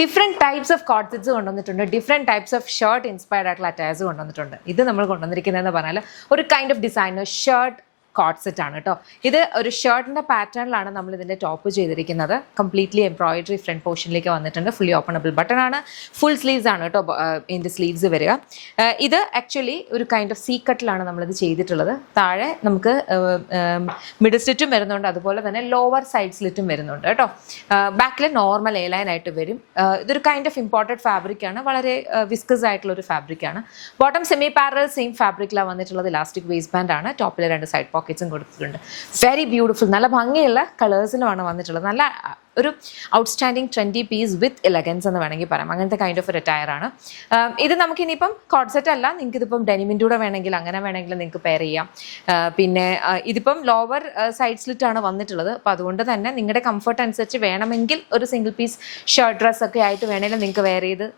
Different types of coat sets കൊണ്ടുവന്നിട്ടുണ്ട്, different types of shirt inspired ആയിട്ടുള്ള attires കൊണ്ടുവന്നിട്ടുണ്ട്. ഇത് നമ്മൾ കൊണ്ടുവന്നിരിക്കുന്നതെന്ന് പറഞ്ഞാൽ ഒരു kind of designer shirt coat set ആണ് കേട്ടോ. ഇത് ഒരു ഷർട്ടിൻ്റെ പാറ്റേണിലാണ് നമ്മൾ ഇതിൻ്റെ ടോപ്പ് ചെയ്തിരിക്കുന്നത്. കംപ്ലീറ്റ്ലി എംബ്രോയിഡറി ഫ്രണ്ട് പോർഷനിലേക്ക് വന്നിട്ടുണ്ട്. ഫുള്ളി ഓപ്പണബിൾ ബട്ടൺ ആണ്, ഫുൾ സ്ലീവ്സ് ആണ് കേട്ടോ ഇതിൻ്റെ സ്ലീവ്സ് വരിക. ഇത് ആക്ച്വലി ഒരു കൈൻഡ് ഓഫ് സീ കട്ടിലാണ് നമ്മളിത് ചെയ്തിട്ടുള്ളത്. താഴെ നമുക്ക് മിഡിൽ സ്ലിറ്റും വരുന്നുണ്ട്, അതുപോലെ തന്നെ ലോവർ സൈഡ് സ്ലിറ്റും വരുന്നുണ്ട് കേട്ടോ. ബാക്കിൽ നോർമൽ എ ലൈൻ ആയിട്ട് വരും. ഇതൊരു കൈൻഡ് ഓഫ് ഇമ്പോർട്ടഡ് ഫാബ്രിക്കാണ്, വളരെ വിസ്കസ് ആയിട്ടുള്ള ഒരു ഫാബ്രിക്കാണ്. ബോട്ടം സെമി പാരൽ സെയിം ഫാബ്രിക്കിലാണ് വന്നിട്ടുള്ളത്. ഇലാസ്റ്റിക് വേസ്റ്റ് ബാൻഡ് ആണ്. ടോപ്പിൽ 2 സൈഡ് പോക്കറ്റ്സും കൊടുത്തിട്ടുണ്ട്. വെരി ബ്യൂട്ടിഫുൾ, നല്ല ഭംഗിയുള്ള കളേഴ്സിലുമാണ് വന്നിട്ടുള്ളത്. നല്ല ഒരു outstanding trendy piece with elegance എന്ന് വേണമെങ്കിൽ പറയാം. അങ്ങനത്തെ കൈൻഡ് ഓഫ് ഒരു അറ്റയറാണ് ഇത്. നമുക്കിനിയിപ്പം കോട്ട് സെറ്റ് അല്ല, നിങ്ങൾക്ക് ഇതിപ്പം ഡെനിമിൻ്റെ കൂടെ വേണമെങ്കിൽ അങ്ങനെ വേണമെങ്കിൽ നിങ്ങൾക്ക് പെയർ ചെയ്യാം. പിന്നെ ഇതിപ്പം ലോവർ സൈഡ് സ്ലിറ്റ് ആണ് വന്നിട്ടുള്ളത്. അപ്പോൾ അതുകൊണ്ട് തന്നെ നിങ്ങളുടെ കംഫർട്ട് അനുസരിച്ച് വേണമെങ്കിൽ ഒരു സിംഗിൾ പീസ് ഷർട്ട് ഡ്രസ്സൊക്കെ ആയിട്ട് വേണമെങ്കിലും നിങ്ങൾക്ക് വെയർ ചെയ്ത്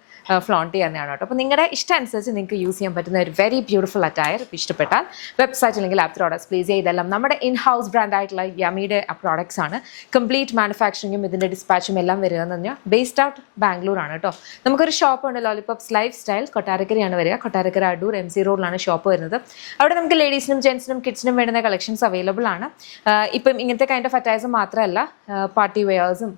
ഫ്ലോണ്ട് ചെയ്യാവുന്നതാണ് കേട്ടോ. അപ്പോൾ നിങ്ങളുടെ ഇഷ്ടം അനുസരിച്ച് നിങ്ങൾക്ക് യൂസ് ചെയ്യാൻ പറ്റുന്ന ഒരു വെരി ബ്യൂട്ടിഫുൾ അറ്റയർ ഇഷ്ടപ്പെട്ടാൽ വെബ്സൈറ്റ് അല്ലെങ്കിൽ ആപ്പ് പ്രോഡക്ട്സ് പ്ലേസ് ചെയ്തെല്ലാം നമ്മുടെ ഇൻ ഹൗസ് ബ്രാൻഡ് ആയിട്ടുള്ള യമിയുടെ പ്രോഡക്ട്സ് ആണ്. കംപ്ലീറ്റ് മാനുഫാക്ചറിങ്ങും ഇതിൻ്റെ ഡിസ്പാച്ചും എല്ലാം വരിക എന്ന് പറഞ്ഞാൽ ബേസ്ഡ് ഔട്ട് ബാംഗ്ലൂർ ആണ് കേട്ടോ. നമുക്കൊരു ഷോപ്പ് ഉണ്ട്, ലോലിപോപ്സ് ലൈഫ് സ്റ്റൈൽ, കൊട്ടാരക്കരയാണ് വരിക. കൊട്ടാരക്കര അടൂർ MC റോഡിലാണ് ഷോപ്പ് വരുന്നത്. അവിടെ നമുക്ക് ലേഡീസിനും ജെൻസിനും കിഡ്സിനും വേണ്ടുന്ന കളക്ഷൻസ് അവൈലബിൾ ആണ്. ഇപ്പം ഇങ്ങനത്തെ കൈൻഡ് ഓഫ് അറ്റയേഴ്സ് മാത്രമല്ല, പാർട്ടി വെയേഴ്സും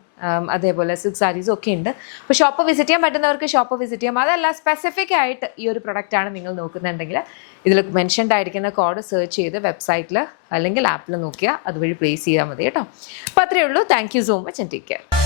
അതേപോലെ സിൽക്ക് സാരീസും ഒക്കെ ഉണ്ട്. അപ്പോൾ ഷോപ്പ് വിസിറ്റ് ചെയ്യാൻ പറ്റുന്നവർക്ക് ഷോപ്പ് വിസിറ്റ് ചെയ്യാം. അതല്ല സ്പെസിഫിക് ആയിട്ട് ഈ ഒരു പ്രൊഡക്റ്റാണ് നിങ്ങൾ നോക്കുന്നുണ്ടെങ്കിൽ ഇതിൽ മെൻഷൻഡ് ആയിരിക്കുന്ന കോഡ് സെർച്ച് ചെയ്ത് വെബ്സൈറ്റിൽ അല്ലെങ്കിൽ ആപ്പിൽ നോക്കിയാൽ അതുവഴി പ്ലേസ് ചെയ്യാൽ മതി കേട്ടോ. അപ്പോൾ അത്രയേ ഉള്ളൂ. Thank you so much and take care.